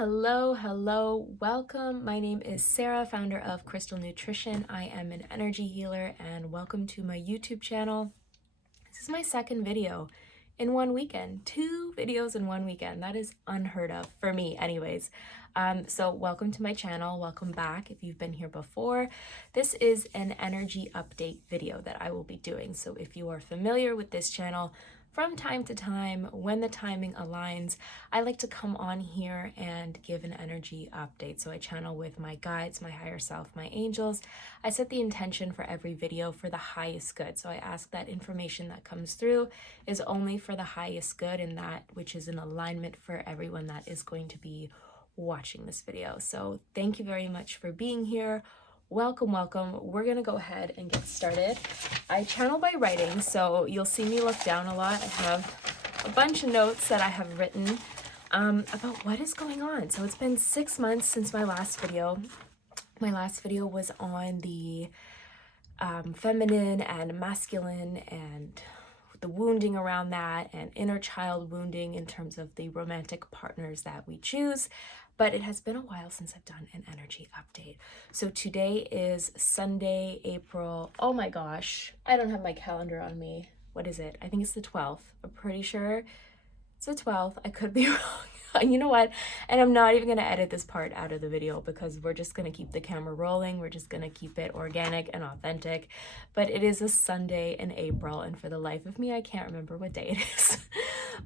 Hello, welcome. My name is Sarah, founder of Crystal Nutrition. I am an energy healer and welcome to my YouTube channel. This is my second video in one weekend. 2 videos in one weekend. That is unheard of for me anyways. So welcome to my channel. Welcome back if you've been here before. This is an energy update video that I will be doing. So if you are familiar with this channel, from time to time, when the timing aligns, I like to come on here and give an energy update. So I channel with my guides, my higher self, my angels. I set the intention for every video for the highest good. So I ask that information that comes through is only for the highest good and that which is in alignment for everyone that is going to be watching this video. So thank you very much for being here. Welcome. We're gonna go ahead and get started. I channel by writing, so you'll see me look down a lot. I have a bunch of notes that I have written about what is going on. So it's been 6 months since my last video. My last video was on the feminine and masculine and the wounding around that and inner child wounding in terms of the romantic partners that we choose. But it has been a while since I've done an energy update. So today is Sunday, April. Oh my gosh, I don't have my calendar on me. What is it? I think it's the 12th. I'm pretty sure it's the 12th. I could be wrong. You know what? And I'm not even going to edit this part out of the video because we're just going to keep the camera rolling. We're just going to keep it organic and authentic. But it is a Sunday in April, and for the life of me, I can't remember what day it is.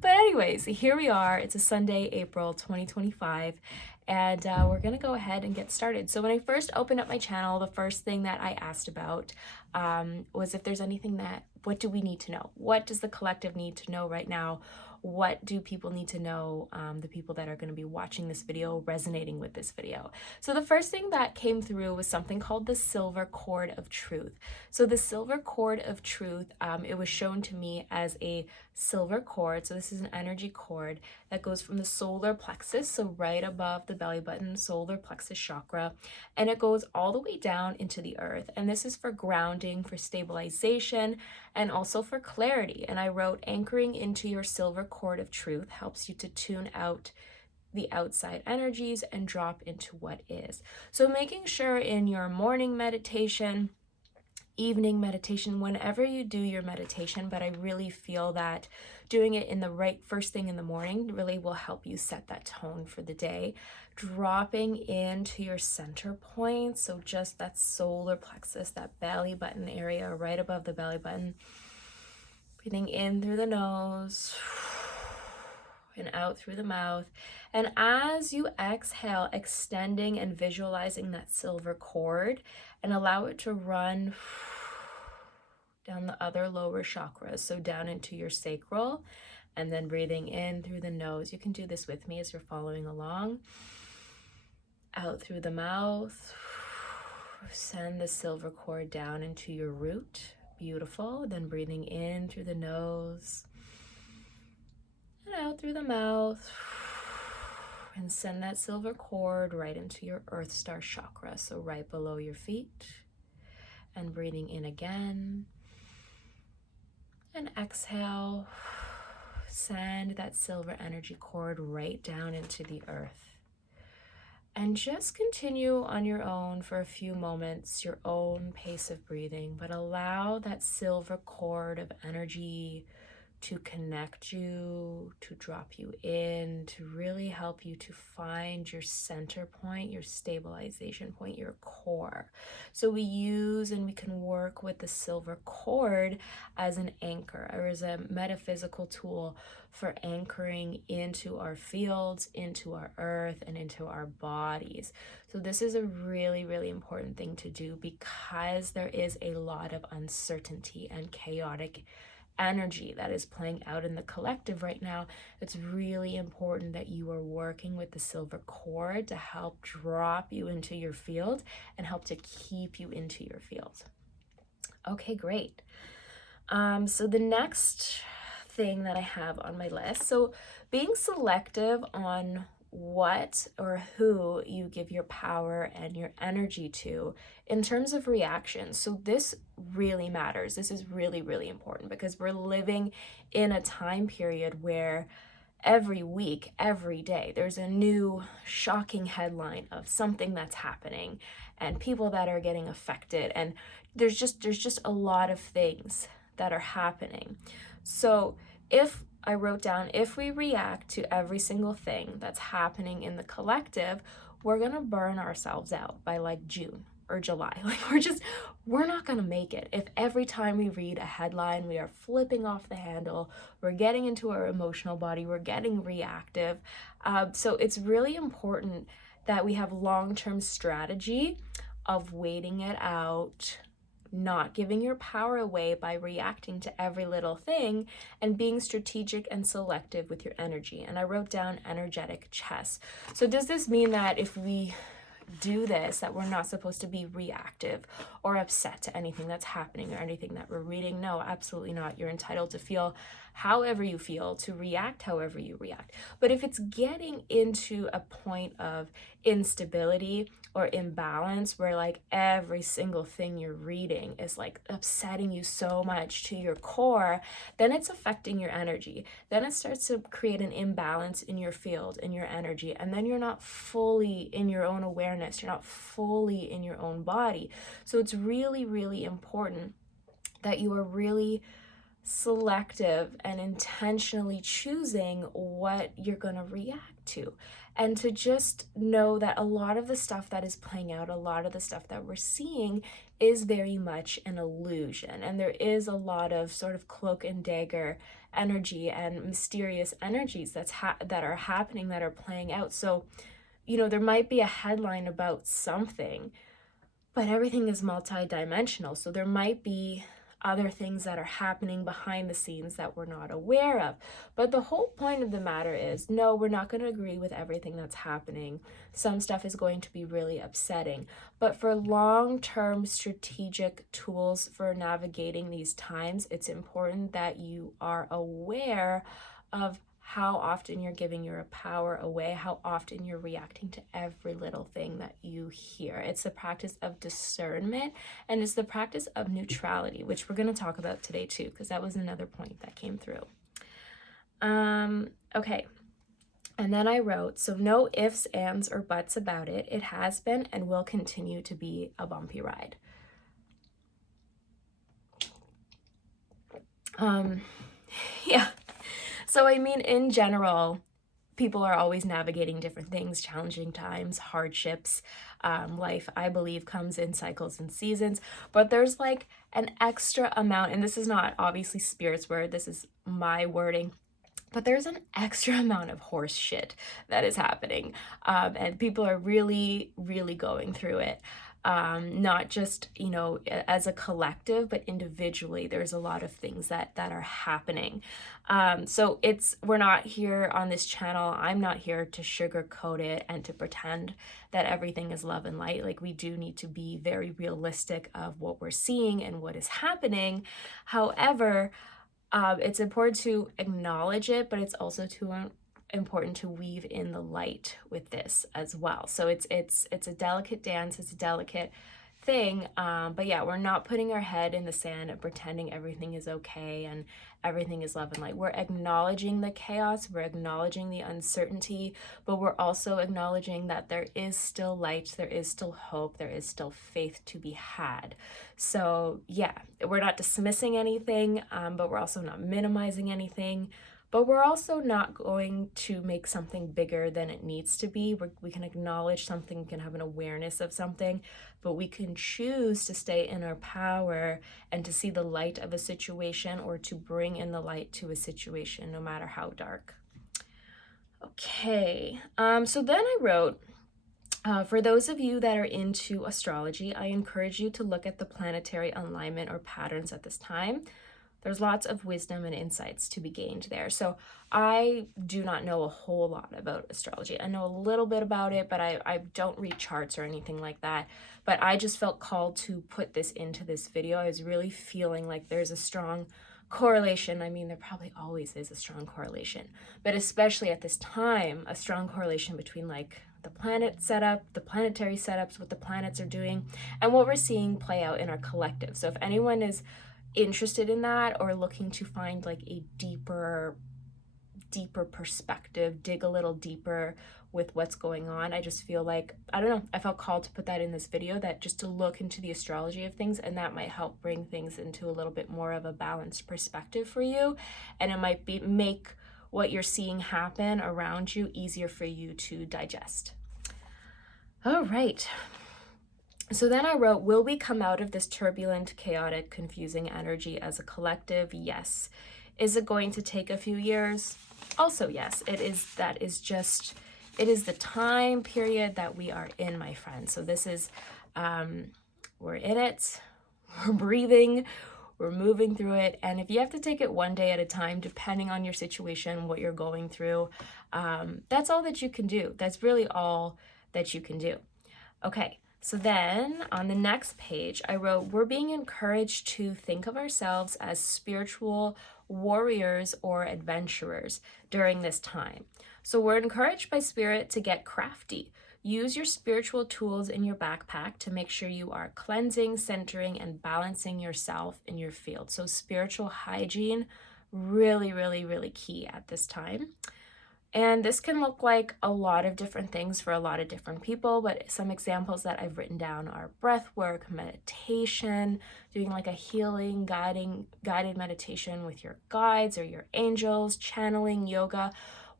But anyways, here we are. It's a Sunday, April 2025, and we're going to go ahead and get started. So when I first opened up my channel, the first thing that I asked about was if there's anything what do we need to know? What does the collective need to know right now? What do people need to know, the people that are going to be watching this video, resonating with this video? So the first thing that came through was something called the silver cord of truth. So the silver cord of truth, it was shown to me as a silver cord. So this is an energy cord that goes from the solar plexus, so right above the belly button, solar plexus chakra, and it goes all the way down into the earth. And this is for grounding, for stabilization, and also for clarity. And I wrote, anchoring into your silver cord of truth helps you to tune out the outside energies and drop into what is. So making sure in your morning meditation, evening meditation, whenever you do your meditation, but I really feel that doing it in the right first thing in the morning really will help you set that tone for the day. Dropping into your center point, so just that solar plexus, that belly button area right above the belly button. Breathing in through the nose and out through the mouth. And as you exhale, extending and visualizing that silver cord and allow it to run down the other lower chakras, so down into your sacral, and then breathing in through the nose. You can do this with me as you're following along. Out through the mouth, send the silver cord down into your root. Beautiful. Then breathing in through the nose and out through the mouth, and send that silver cord right into your earth star chakra, so right below your feet. And breathing in again, and exhale, send that silver energy cord right down into the earth. And just continue on your own for a few moments, your own pace of breathing, but allow that silver cord of energy to connect you, to drop you in, to really help you to find your center point, your stabilization point, your core. So we use and we can work with the silver cord as an anchor, or as a metaphysical tool for anchoring into our fields, into our earth, and into our bodies. So this is a really, really important thing to do because there is a lot of uncertainty and chaotic energy that is playing out in the collective right now. It's really important that you are working with the silver cord to help drop you into your field and help to keep you into your field. Okay, great. So the next thing that I have on my list, so being selective on what or who you give your power and your energy to in terms of reaction. So this really matters. This is really, really important because we're living in a time period where every week, every day, there's a new shocking headline of something that's happening and people that are getting affected. And there's just a lot of things that are happening. So if I wrote down, if we react to every single thing that's happening in the collective, we're gonna burn ourselves out by like June or July. Like we're not gonna make it. If every time we read a headline, we are flipping off the handle, we're getting into our emotional body, we're getting reactive. So it's really important that we have long-term strategy of waiting it out, not giving your power away by reacting to every little thing, and being strategic and selective with your energy. And I wrote down energetic chess. So does this mean that if we do this, that we're not supposed to be reactive or upset to anything that's happening or anything that we're reading? No, absolutely not. You're entitled to feel however you feel, to react however you react. But if it's getting into a point of instability or imbalance where like every single thing you're reading is like upsetting you so much to your core, then it's affecting your energy. Then it starts to create an imbalance in your field, in your energy, and then you're not fully in your own awareness, you're not fully in your own body. So it's really, really important that you are really selective and intentionally choosing what you're going to react to, and to just know that a lot of the stuff that is playing out, a lot of the stuff that we're seeing is very much an illusion, and there is a lot of sort of cloak and dagger energy and mysterious energies that are happening, that are playing out. So there might be a headline about something, but everything is multidimensional. So there might be other things that are happening behind the scenes that we're not aware of. But the whole point of the matter is, no, we're not going to agree with everything that's happening. Some stuff is going to be really upsetting. But for long-term strategic tools for navigating these times, it's important that you are aware of how often you're giving your power away, how often you're reacting to every little thing that you hear. It's the practice of discernment, and it's the practice of neutrality, which we're going to talk about today too, because that was another point that came through. Okay. And then I wrote, so no ifs, ands, or buts about it. It has been and will continue to be a bumpy ride. Yeah. So, I mean, in general, people are always navigating different things, challenging times, hardships. Life, I believe, comes in cycles and seasons, but there's like an extra amount, and this is not obviously Spirit's word, this is my wording, but there's an extra amount of horse shit that is happening, and people are really, really going through it. Not just, as a collective, but individually, there's a lot of things that are happening. So we're not here on this channel, I'm not here to sugarcoat it and to pretend that everything is love and light. Like, we do need to be very realistic of what we're seeing and what is happening. However, it's important to acknowledge it, but it's also important to weave in the light with this as well. So it's a delicate dance, it's a delicate thing, but yeah, we're not putting our head in the sand and pretending everything is okay and everything is love and light. We're acknowledging the chaos, we're acknowledging the uncertainty, but we're also acknowledging that there is still light, there is still hope, there is still faith to be had. So yeah, we're not dismissing anything, but we're also not minimizing anything. But we're also not going to make something bigger than it needs to be. We can acknowledge something, we can have an awareness of something, but we can choose to stay in our power and to see the light of a situation, or to bring in the light to a situation, no matter how dark. Okay, so then I wrote, for those of you that are into astrology, I encourage you to look at the planetary alignment or patterns at this time. There's lots of wisdom and insights to be gained there. So I do not know a whole lot about astrology. I know a little bit about it, but I don't read charts or anything like that. But I just felt called to put this into this video. I was really feeling like there's a strong correlation. I mean, there probably always is a strong correlation, but especially at this time, a strong correlation between like the planet setup, the planetary setups, what the planets are doing, and what we're seeing play out in our collective. So if anyone is interested in that, or looking to find like a deeper deeper perspective, dig a little deeper with what's going on. I just feel like, I don't know, I felt called to put that in this video, that just to look into the astrology of things, and that might help bring things into a little bit more of a balanced perspective for you, and it might make what you're seeing happen around you easier for you to digest. All right. So then I wrote, will we come out of this turbulent, chaotic, confusing energy as a collective? Yes. Is it going to take a few years? Also, yes. It is the time period that we are in, my friends. So this is, we're in it, we're breathing, we're moving through it. And if you have to take it one day at a time, depending on your situation, what you're going through, that's all that you can do. That's really all that you can do. Okay. So then on the next page, I wrote, we're being encouraged to think of ourselves as spiritual warriors or adventurers during this time. So we're encouraged by spirit to get crafty. Use your spiritual tools in your backpack to make sure you are cleansing, centering, and balancing yourself in your field. So spiritual hygiene, really, really, really key at this time. And this can look like a lot of different things for a lot of different people, but some examples that I've written down are breath work, meditation, doing like a healing, guided meditation with your guides or your angels, channeling, yoga,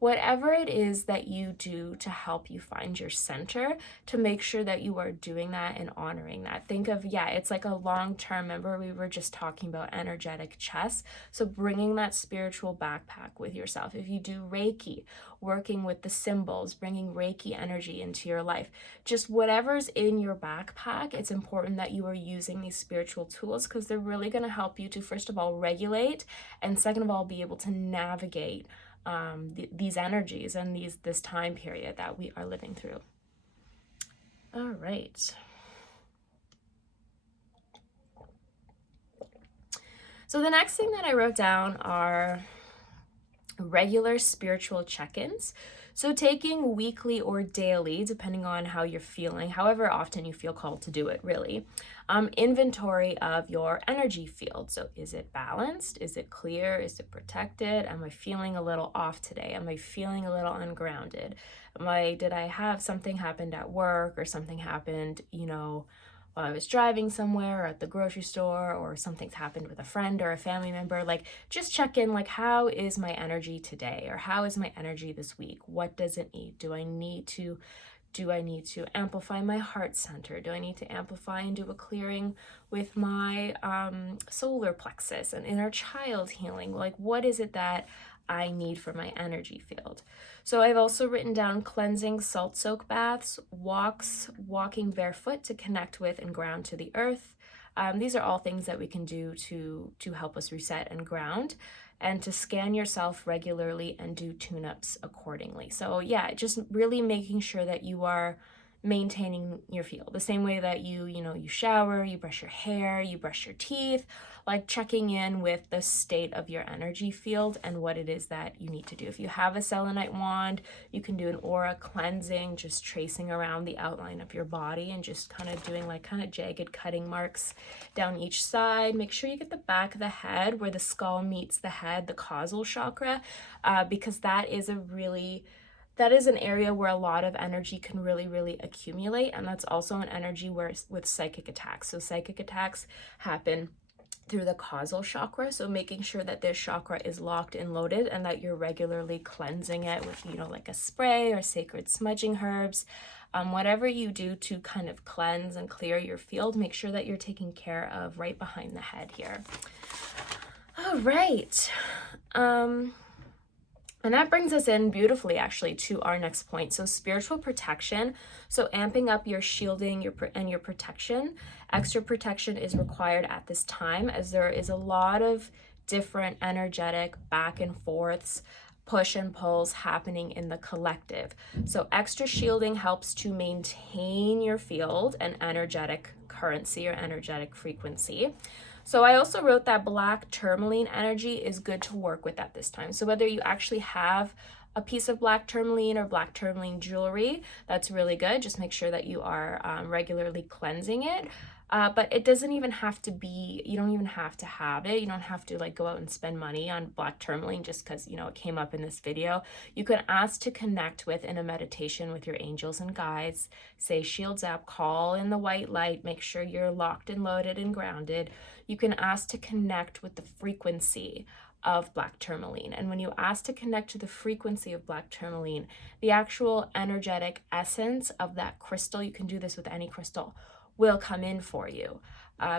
whatever it is that you do to help you find your center, to make sure that you are doing that and honoring that. Think of, it's like a long-term, remember we were just talking about energetic chess. So bringing that spiritual backpack with yourself. If you do Reiki, working with the symbols, bringing Reiki energy into your life, just whatever's in your backpack, it's important that you are using these spiritual tools, because they're really going to help you to, first of all, regulate, and second of all, be able to navigate these energies and this time period that we are living through. All right. So the next thing that I wrote down are regular spiritual check-ins. So taking weekly or daily, depending on how you're feeling, however often you feel called to do it, really, inventory of your energy field. So is it balanced? Is it clear? Is it protected? Am I feeling a little off today? Am I feeling a little ungrounded? Did I have something happened at work, or something happened, while I was driving somewhere or at the grocery store, or something's happened with a friend or a family member? Like, just check in, like, how is my energy today? Or how is my energy this week? What does it need? Do I need to amplify my heart center? Do I need to amplify and do a clearing with my solar plexus and inner child healing? Like, what is it that I need for my energy field? So I've also written down cleansing salt soak baths, walking barefoot to connect with and ground to the earth. These are all things that we can do to help us reset and ground, and to scan yourself regularly and do tune-ups accordingly. So just really making sure that you are maintaining your field the same way that you shower, you brush your hair, you brush your teeth, like checking in with the state of your energy field and what it is that you need to do. If you have a selenite wand, you can do an aura cleansing, just tracing around the outline of your body and just kind of doing like kind of jagged cutting marks down each side. Make sure you get the back of the head where the skull meets the head, the causal chakra, because that is an area where a lot of energy can really, really accumulate. And that's also an energy with psychic attacks. So psychic attacks happen through the causal chakra. So making sure that this chakra is locked and loaded, and that you're regularly cleansing it with, like a spray or sacred smudging herbs. Whatever you do to kind of cleanse and clear your field, make sure that you're taking care of right behind the head here. All right. And that brings us in beautifully, actually, to our next point. So spiritual protection. So amping up your shielding and your protection. Extra protection is required at this time, as there is a lot of different energetic back and forths, push and pulls happening in the collective. So extra shielding helps to maintain your field and energetic currency or energetic frequency. So I also wrote that black tourmaline energy is good to work with at this time. So whether you actually have a piece of black tourmaline or black tourmaline jewelry, that's really good. Just make sure that you are regularly cleansing it. But it doesn't even have to be, you don't even have to have it. You don't have to like go out and spend money on black tourmaline just because, you know, it came up in this video. You can ask to connect with in a meditation with your angels and guides. Say shields up, call in the white light, make sure you're locked and loaded and grounded. You can ask to connect with the frequency of black tourmaline. And when you ask to connect to the frequency of black tourmaline, the actual energetic essence of that crystal, you can do this with any crystal, will come in for you.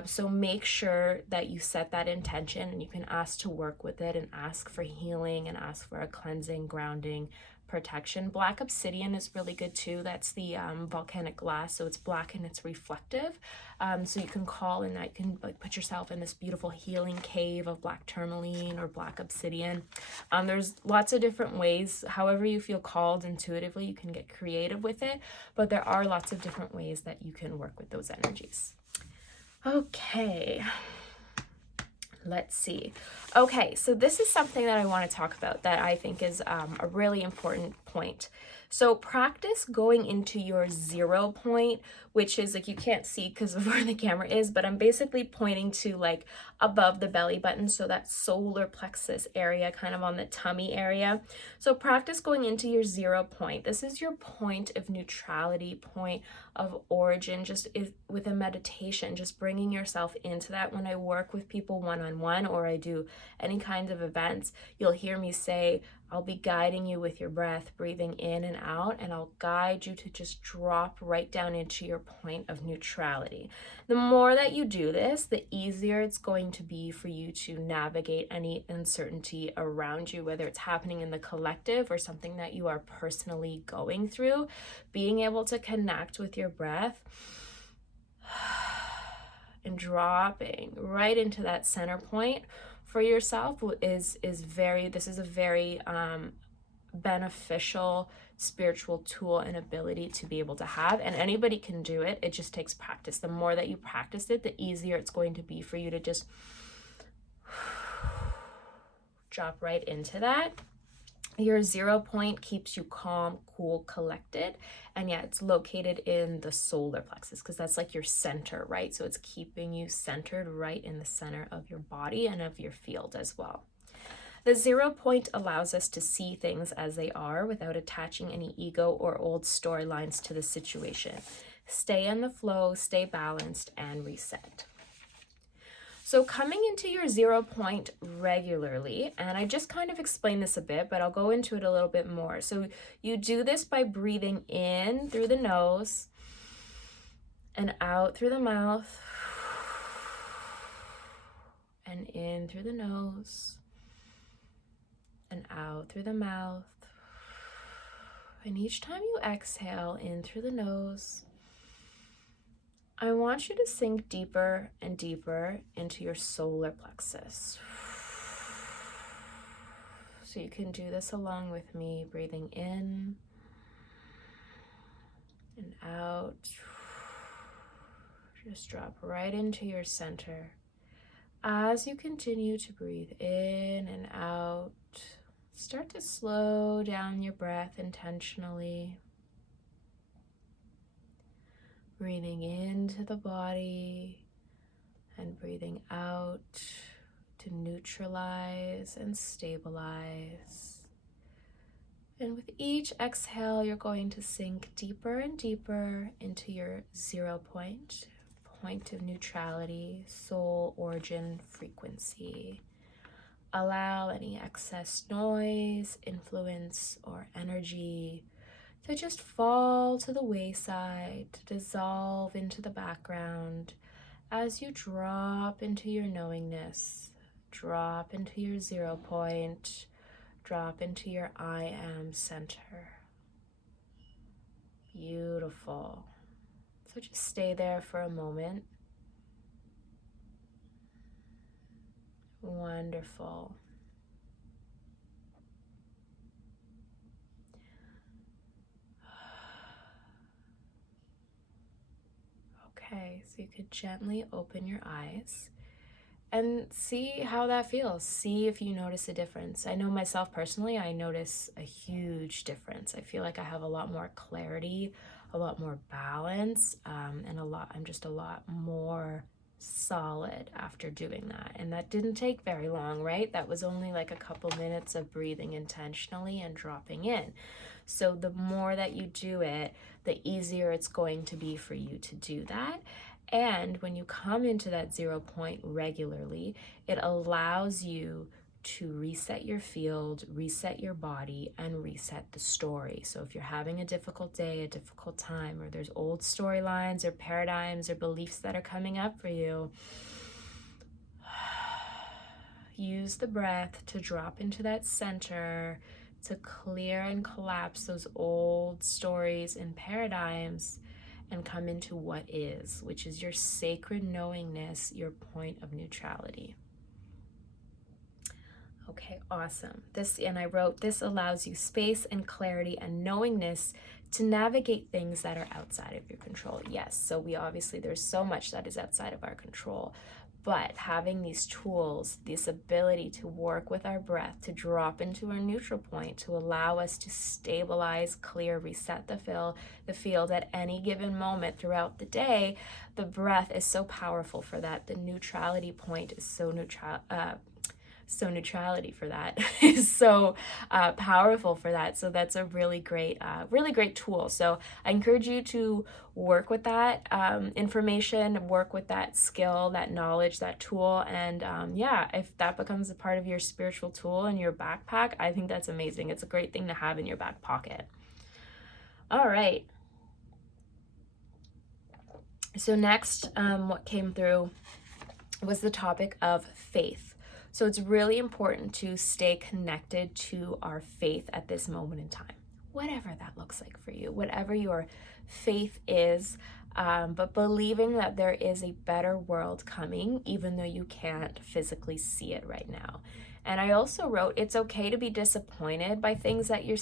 So make sure that you set that intention, and you can ask to work with it and ask for healing and ask for a cleansing, grounding, protection. Black obsidian is really good too. That's the volcanic glass, so it's black and it's reflective. So you can call in that, you can like put yourself in this beautiful healing cave of black tourmaline or black obsidian. There's lots of different ways. However you feel called intuitively, you can get creative with it, but there are lots of different ways that you can work with those energies. Okay. Let's see. Okay, so this is something that I want to talk about that I think is a really important point. So practice going into your 0 point, which is like, you can't see because of where the camera is, but I'm basically pointing to like above the belly button. So that solar plexus area, kind of on the tummy area. So practice going into your 0 point. This is your point of neutrality, point of origin, just with a meditation, just bringing yourself into that. When I work with people one-on-one or I do any kinds of events, you'll hear me say, I'll be guiding you with your breath, breathing in and out, and I'll guide you to just drop right down into your point of neutrality. The more that you do this, the easier it's going to be for you to navigate any uncertainty around you, whether it's happening in the collective or something that you are personally going through. Being able to connect with your breath and dropping right into that center point for yourself is a very beneficial spiritual tool and ability to be able to have, and anybody can do it. It just takes practice. The more that you practice it, the easier it's going to be for you to just drop right into that. Your 0 point keeps you calm, cool, collected, and yeah, it's located in the solar plexus because that's like your center, right? So it's keeping you centered right in the center of your body and of your field as well. The 0 point allows us to see things as they are without attaching any ego or old storylines to the situation. Stay in the flow, stay balanced, and reset. So coming into your 0 point regularly, and I just kind of explained this a bit, but I'll go into it a little bit more. So you do this by breathing in through the nose and out through the mouth, and in through the nose and out through the mouth. And each time you exhale in through the nose, I want you to sink deeper and deeper into your solar plexus. So you can do this along with me, breathing in and out. Just drop right into your center. As you continue to breathe in and out, start to slow down your breath intentionally. Breathing into the body and breathing out to neutralize and stabilize. And with each exhale, you're going to sink deeper and deeper into your 0 point, point of neutrality, soul origin frequency. Allow any excess noise, influence, or energy to just fall to the wayside, to dissolve into the background as you drop into your knowingness, drop into your 0 point, drop into your I am center. Beautiful. So just stay there for a moment. Wonderful. Okay, so you could gently open your eyes and see how that feels. See if you notice a difference. I know myself personally, I notice a huge difference. I feel like I have a lot more clarity, a lot more balance, and I'm just a lot more solid after doing that. And that didn't take very long, right? That was only like a couple minutes of breathing intentionally and dropping in. So the more that you do it, the easier it's going to be for you to do that. And when you come into that 0 point regularly, it allows you to reset your field, reset your body, and reset the story. So if you're having a difficult day, a difficult time, or there's old storylines or paradigms or beliefs that are coming up for you, use the breath to drop into that center, to clear and collapse those old stories and paradigms, and come into what is, which is your sacred knowingness, your point of neutrality. Okay, awesome. And I wrote, this allows you space and clarity and knowingness to navigate things that are outside of your control. Yes, so there's so much that is outside of our control, but having these tools, this ability to work with our breath, to drop into our neutral point, to allow us to stabilize, clear, reset the field at any given moment throughout the day, the breath is so powerful for that. The neutrality point is so neutrality for that is so powerful for that. So that's a really great tool. So I encourage you to work with that information, work with that skill, that knowledge, that tool. And if that becomes a part of your spiritual tool in your backpack, I think that's amazing. It's a great thing to have in your back pocket. All right. So next, what came through was the topic of faith. So it's really important to stay connected to our faith at this moment in time, whatever that looks like for you, whatever your faith is, but believing that there is a better world coming, even though you can't physically see it right now. And I also wrote, it's okay to be disappointed by things that you're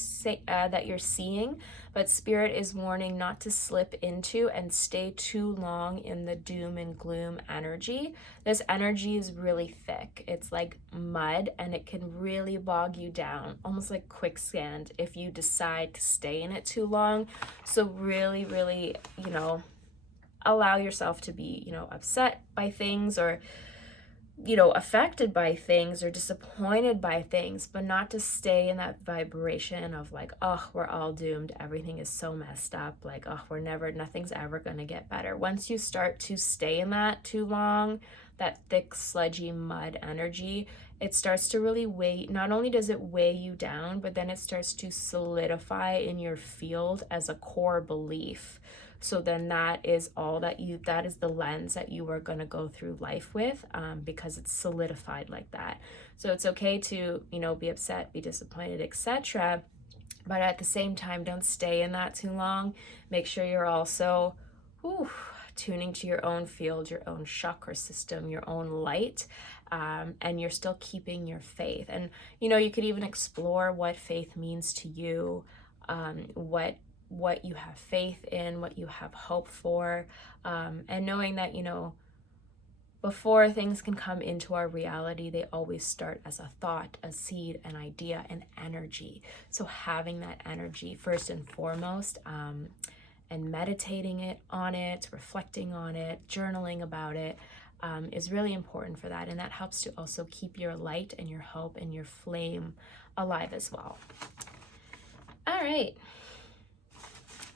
seeing, but Spirit is warning not to slip into and stay too long in the doom and gloom energy. This energy is really thick. It's like mud, and it can really bog you down, almost like quicksand if you decide to stay in it too long. So really, really, allow yourself to be, upset by things, or affected by things or disappointed by things, but not to stay in that vibration of like, oh, we're all doomed, everything is so messed up, like, oh, nothing's ever going to get better. Once you start to stay in that too long, that thick, sludgy mud energy, it starts to really weigh, not only does it weigh you down, but then it starts to solidify in your field as a core belief. So then that is the lens that you are going to go through life with, because it's solidified like that. So it's okay to, be upset, be disappointed, etc. But at the same time, don't stay in that too long. Make sure you're also tuning to your own field, your own chakra system, your own light, and you're still keeping your faith. And, you could even explore what faith means to you, what you have faith in, what you have hope for, and knowing that, before things can come into our reality, they always start as a thought, a seed, an idea, an energy. So having that energy first and foremost, and meditating on it, reflecting on it, journaling about it, is really important for that. And that helps to also keep your light and your hope and your flame alive as well. All right.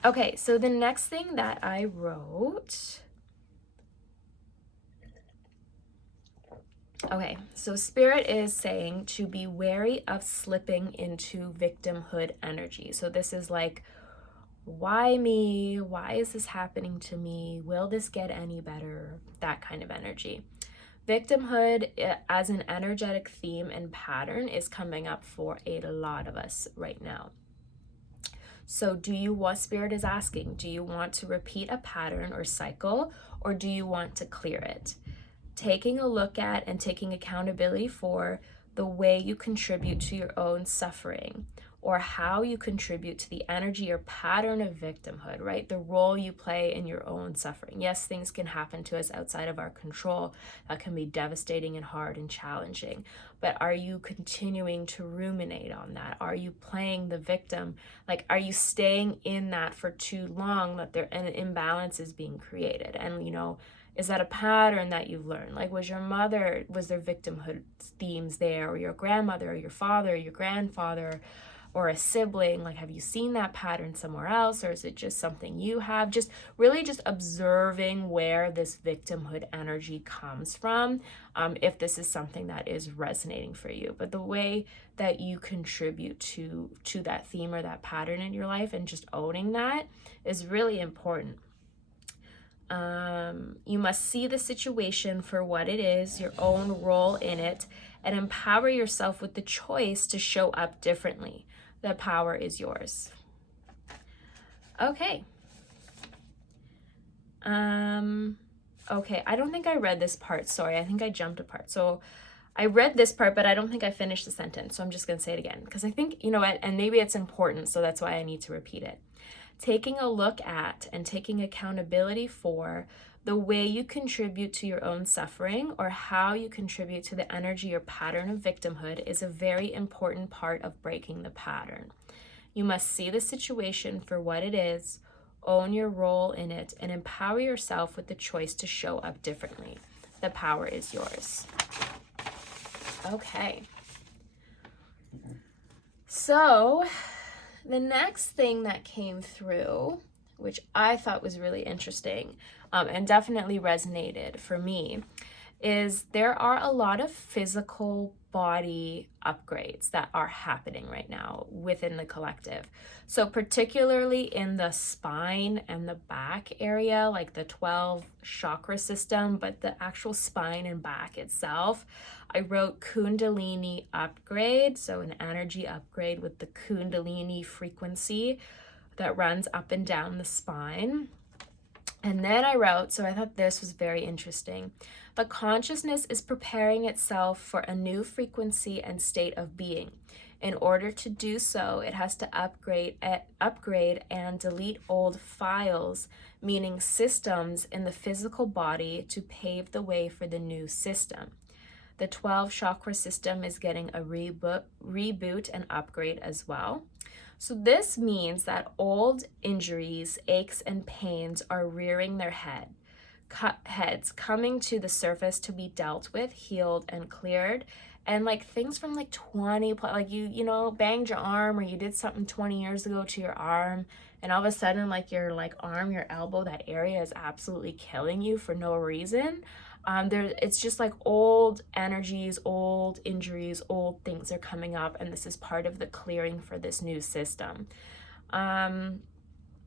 Okay, so the next thing that I wrote, so Spirit is saying to be wary of slipping into victimhood energy. So this is like, why me? Why is this happening to me? Will this get any better? That kind of energy. Victimhood as an energetic theme and pattern is coming up for a lot of us right now. So Spirit is asking, do you want to repeat a pattern or cycle, or do you want to clear it? Taking a look at and taking accountability for the way you contribute to your own suffering. or how you contribute to the energy or pattern of victimhood, right? The role you play in your own suffering. Yes, things can happen to us outside of our control that can be devastating and hard and challenging, but are you continuing to ruminate on that? Are you playing the victim? Like, are you staying in that for too long that an imbalance is being created? And, is that a pattern that you've learned? Like, was there victimhood themes there, or your grandmother, or your father, or your grandfather, or a sibling? Like, have you seen that pattern somewhere else, or is it just something you have? Just really just observing where this victimhood energy comes from, if this is something that is resonating for you. But the way that you contribute to that theme or that pattern in your life, and just owning that, is really important. You must see the situation for what it is, your own role in it, and empower yourself with the choice to show up differently. The power is yours. Okay. Okay, I don't think I read this part. Sorry, I think I jumped a part. So I read this part, but I don't think I finished the sentence. So I'm just going to say it again, because I think, and maybe it's important, so that's why I need to repeat it. Taking a look at and taking accountability for the way you contribute to your own suffering, or how you contribute to the energy or pattern of victimhood, is a very important part of breaking the pattern. You must see the situation for what it is, own your role in it, and empower yourself with the choice to show up differently. The power is yours. Okay. So the next thing that came through, which I thought was really interesting, and definitely resonated for me, is there are a lot of physical body upgrades that are happening right now within the collective. So particularly in the spine and the back area, like the 12 chakra system, but the actual spine and back itself, I wrote Kundalini upgrade, so an energy upgrade with the Kundalini frequency that runs up and down the spine. And then I wrote, so I thought this was very interesting, the consciousness is preparing itself for a new frequency and state of being. In order to do so, it has to upgrade and delete old files, meaning systems in the physical body, to pave the way for the new system. The 12 chakra system is getting a reboot and upgrade as well. So this means that old injuries, aches, and pains are rearing their heads, coming to the surface to be dealt with, healed, and cleared. And like things from like 20, like you banged your arm, or you did something 20 years ago to your arm, and all of a sudden like your arm, your elbow, that area is absolutely killing you for no reason. It's just like old energies, old injuries, old things are coming up, and this is part of the clearing for this new system.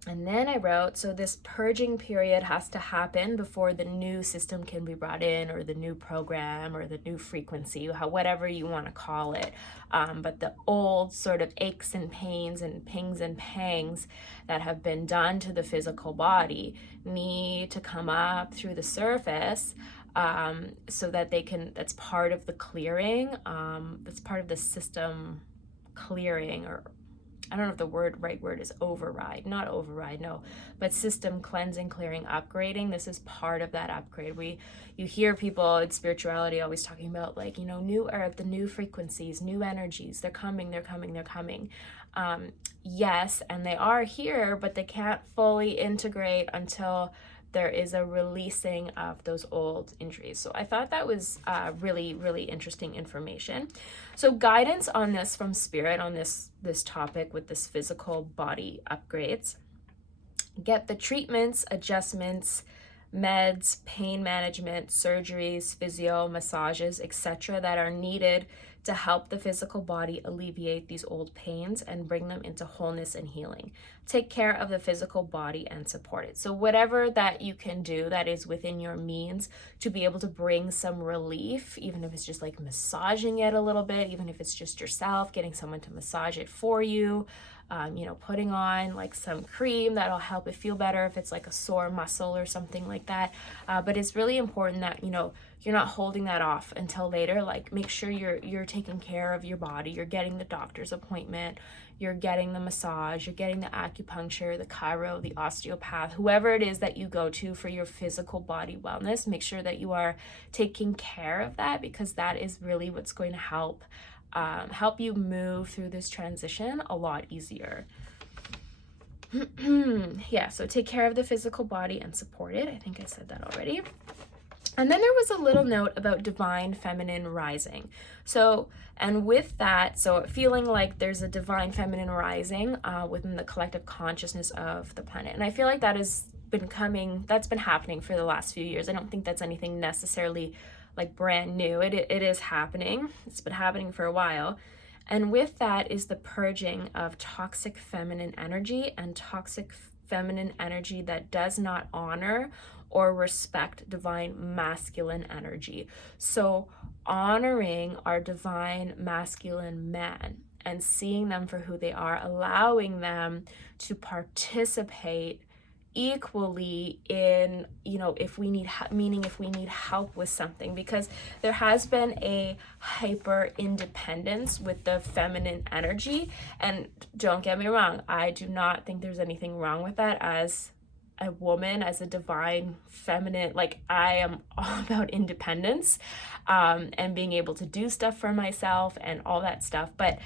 And then I wrote, so this purging period has to happen before the new system can be brought in, or the new program, or the new frequency, whatever you want to call it. But the old sort of aches and pains and pings and pangs that have been done to the physical body need to come up through the surface, so that that's part of the clearing, that's part of the system clearing, or I don't know if the right word is not override, no, but system cleansing, clearing, upgrading. This is part of that upgrade. You hear people in spirituality always talking about like, the new frequencies, new energies, they're coming. Yes, and they are here, but they can't fully integrate until there is a releasing of those old injuries. So I thought that was really, really interesting information. So guidance on this from Spirit on this topic with this physical body upgrades. Get the treatments, adjustments, meds, pain management, surgeries, physio, massages, etc. that are needed to help the physical body alleviate these old pains and bring them into wholeness and healing. Take care of the physical body and support it. So whatever that you can do that is within your means to be able to bring some relief, even if it's just like massaging it a little bit, even if it's just yourself, getting someone to massage it for you, putting on like some cream that'll help it feel better if it's like a sore muscle or something like that. But it's really important that, you're not holding that off until later. Like, make sure you're taking care of your body. You're getting the doctor's appointment, you're getting the massage, you're getting the acupuncture, the chiro, the osteopath, whoever it is that you go to for your physical body wellness. Make sure that you are taking care of that, because that is really what's going to help you move through this transition a lot easier. Yeah, so take care of the physical body and support it. I think I said that already. And then there was a little note about divine feminine rising. So, and with that, so feeling like there's a divine feminine rising within the collective consciousness of the planet. And I feel like that's been happening for the last few years. I don't think that's anything necessarily like brand new. It is happening. It's been happening for a while. And with that is the purging of toxic feminine energy and toxic feminine energy that does not honor or respect divine masculine energy. So honoring our divine masculine men and seeing them for who they are, allowing them to participate equally in, if we need help with something, because there has been a hyper independence with the feminine energy. And don't get me wrong, I do not think there's anything wrong with that. As a woman, as a divine feminine, like, I am all about independence and being able to do stuff for myself and all that stuff. But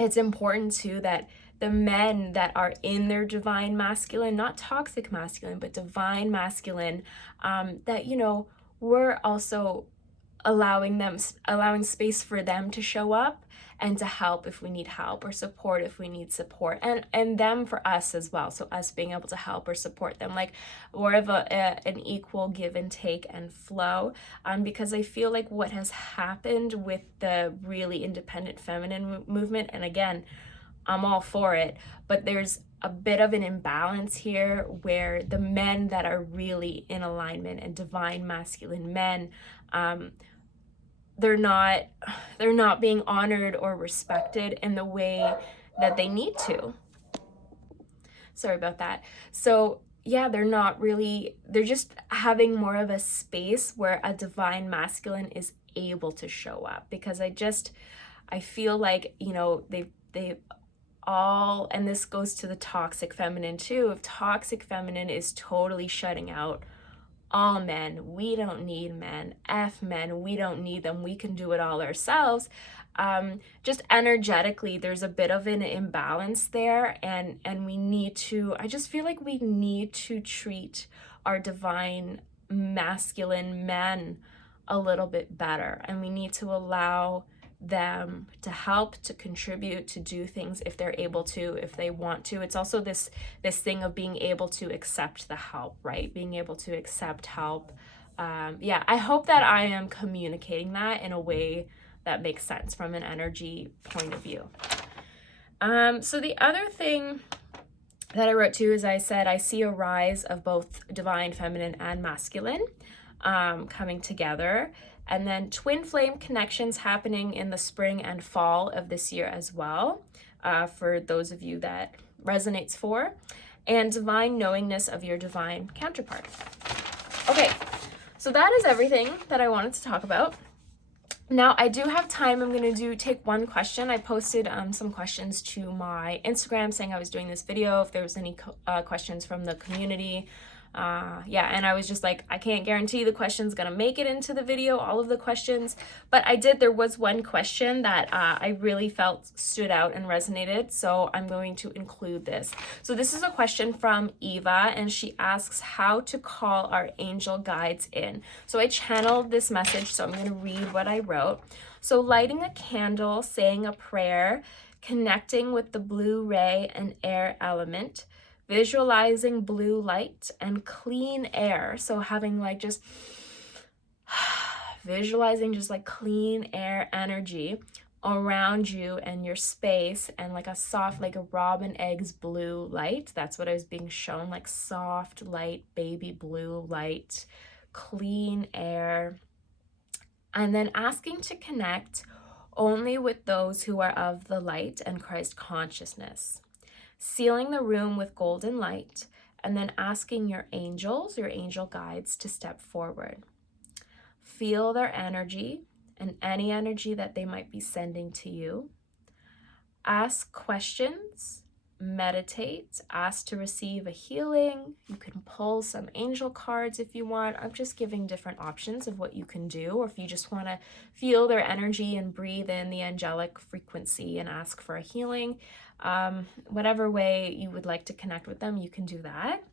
it's important too that the men that are in their divine masculine, not toxic masculine, but divine masculine, that, we're also allowing space for them to show up and to help if we need help, or support if we need support, and them for us as well. So us being able to help or support them, like more of an equal give and take and flow, because I feel like what has happened with the really independent feminine movement, and again, I'm all for it, but there's a bit of an imbalance here where the men that are really in alignment and divine masculine men, they're not being honored or respected in the way that they need to. Sorry about that. So yeah, they're just having more of a space where a divine masculine is able to show up, because I feel like, they all, and this goes to the toxic feminine too, if toxic feminine is totally shutting out all men, we don't need men, F men, we don't need them, we can do it all ourselves. Just energetically, there's a bit of an imbalance there, and I just feel like we need to treat our divine masculine men a little bit better, and we need to allow them to help, to contribute, to do things if they're able to, if they want to. It's also this thing of being able to accept the help, right? Being able to accept help. I hope that I am communicating that in a way that makes sense from an energy point of view. So the other thing that I wrote too is, I said I see a rise of both divine feminine and masculine coming together. And then twin flame connections happening in the spring and fall of this year as well, for those of you that resonates for, and divine knowingness of your divine counterpart. Okay, so that is everything that I wanted to talk about. Now, I do have time. I'm going to take one question. I posted some questions to my Instagram saying I was doing this video, if there was any questions from the community. And I was just like, I can't guarantee the question's gonna make it into the video, all of the questions, but there was one question that I really felt stood out and resonated, so I'm going to include this. So this is a question from Eva, and she asks how to call our angel guides in. So I channeled this message, so I'm gonna read what I wrote. So lighting a candle, saying a prayer, connecting with the blue ray and air element, visualizing blue light and clean air. So having visualizing just like clean air energy around you and your space, and like a soft, like a robin eggs blue light. That's what I was being shown, like soft light, baby blue light, clean air. And then asking to connect only with those who are of the light and Christ consciousness. Sealing the room with golden light, and then asking your angels, your angel guides, to step forward. feel their energy and any energy that they might be sending to you. Ask questions, meditate, ask to receive a healing. You can pull some angel cards if you want. I'm just giving different options of what you can do, or if you just want to feel their energy and breathe in the angelic frequency and ask for a healing. Whatever way you would like to connect with them, you can do that.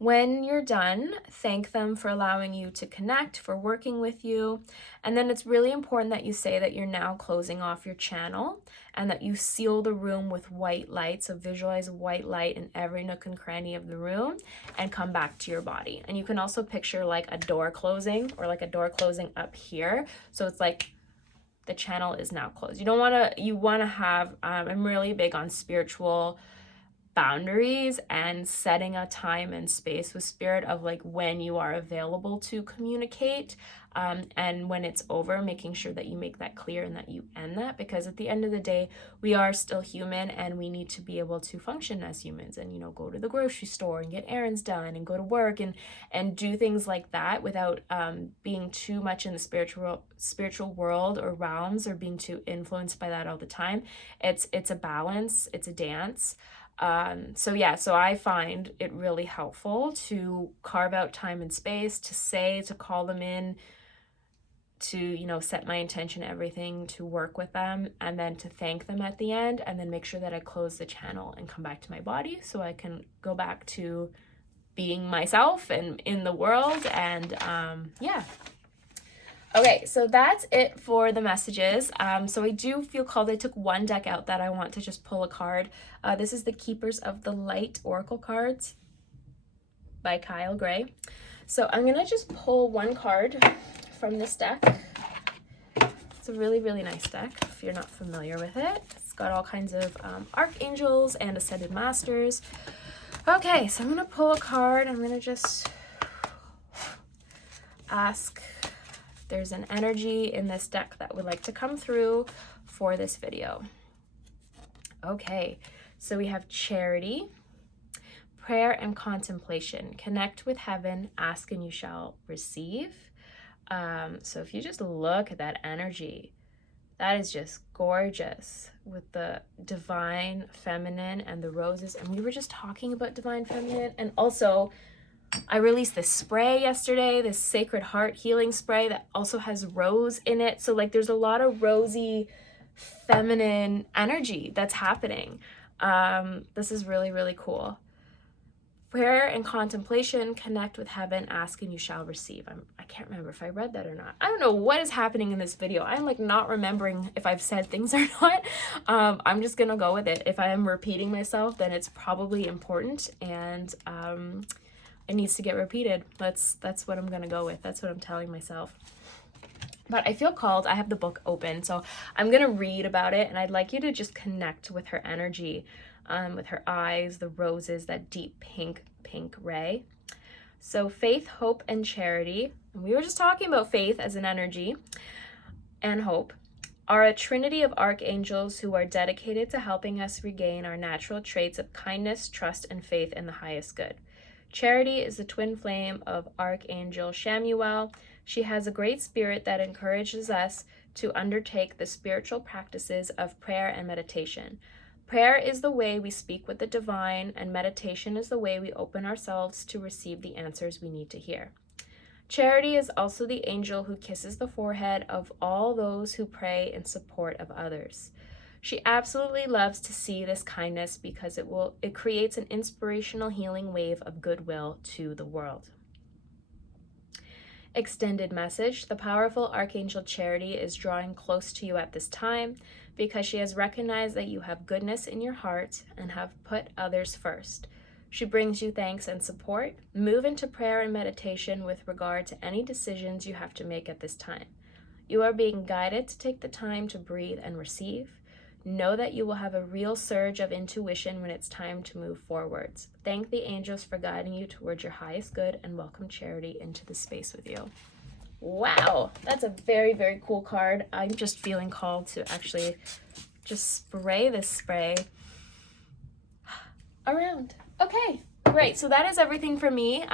When you're done, thank them for allowing you to connect, for working with you. And then it's really important that you say that you're now closing off your channel and that you seal the room with white light. So visualize white light in every nook and cranny of the room and come back to your body. And you can also picture like a door closing, or like a door closing up here. So it's like the channel is now closed. You want to have, I'm really big on spiritual boundaries and setting a time and space with spirit of like when you are available to communicate, and when it's over, making sure that you make that clear and that you end that, because at the end of the day, we are still human and we need to be able to function as humans and, you know, go to the grocery store and get errands done and go to work and do things like that without being too much in the spiritual world or realms, or being too influenced by that all the time. It's a balance, it's a dance. So I find it really helpful to carve out time and space, to call them in, to, you know, set my intention, everything, to work with them, and then to thank them at the end, and then make sure that I close the channel and come back to my body so I can go back to being myself and in the world. And yeah. Okay, so that's it for the messages. So I do feel called, I took one deck out that I want to just pull a card. This is the Keepers of the Light Oracle cards by Kyle Gray. So I'm gonna just pull one card from this deck. It's a really, really nice deck if you're not familiar with it. It's got all kinds of archangels and ascended masters. Okay, so I'm gonna pull a card. I'm gonna just ask if there's an energy in this deck that would like to come through for this video. Okay, so we have Charity, Prayer and Contemplation. Connect with heaven, ask and you shall receive. So if you just look at that energy, that is just gorgeous with the divine feminine and the roses. And we were just talking about divine feminine. And also, I released this spray yesterday, this Sacred Heart healing spray that also has rose in it. So like there's a lot of rosy feminine energy that's happening. This is really, really cool. Prayer and contemplation, connect with heaven, ask and you shall receive. I can't remember if I read that or not. I don't know what is happening in this video. I'm like not remembering if I've said things or not. I'm just gonna go with it. If I am repeating myself, then it's probably important and it needs to get repeated. That's what I'm gonna go with. That's what I'm telling myself. But I feel called, I have the book open, so I'm gonna read about it, and I'd like you to just connect with her energy, with her eyes, the roses, that deep pink ray. So faith, hope, and charity, and we were just talking about faith as an energy, and hope, are a trinity of archangels who are dedicated to helping us regain our natural traits of kindness, trust, and faith in the highest good. Charity is the twin flame of Archangel Shamuel. She has a great spirit that encourages us to undertake the spiritual practices of prayer and meditation. Prayer is the way we speak with the divine, and meditation is the way we open ourselves to receive the answers we need to hear. Charity is also the angel who kisses the forehead of all those who pray in support of others. She absolutely loves to see this kindness because it creates an inspirational healing wave of goodwill to the world. Extended message. The powerful Archangel Charity is drawing close to you at this time because she has recognized that you have goodness in your heart and have put others first. She brings you thanks and support. Move into prayer and meditation with regard to any decisions you have to make at this time. You are being guided to take the time to breathe and receive. Know that you will have a real surge of intuition when it's time to move forwards. Thank the angels for guiding you towards your highest good and welcome Charity into the space with you. Wow, that's a very, very cool card. I'm just feeling called to actually just spray this spray around. Okay, Great, so that is everything from me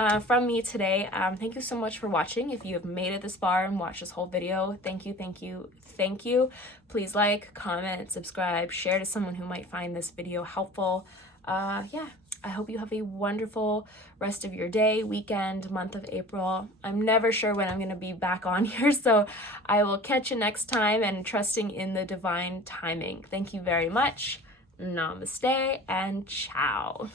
today. Thank you so much for watching. If you have made it this far and watched this whole video, thank you, thank you, thank you. Please like, comment, subscribe, share to someone who might find this video helpful. Yeah, I hope you have a wonderful rest of your day, weekend, month of April. I'm never sure when I'm going to be back on here, so I will catch you next time, and trusting in the divine timing. Thank you very much. Namaste and ciao.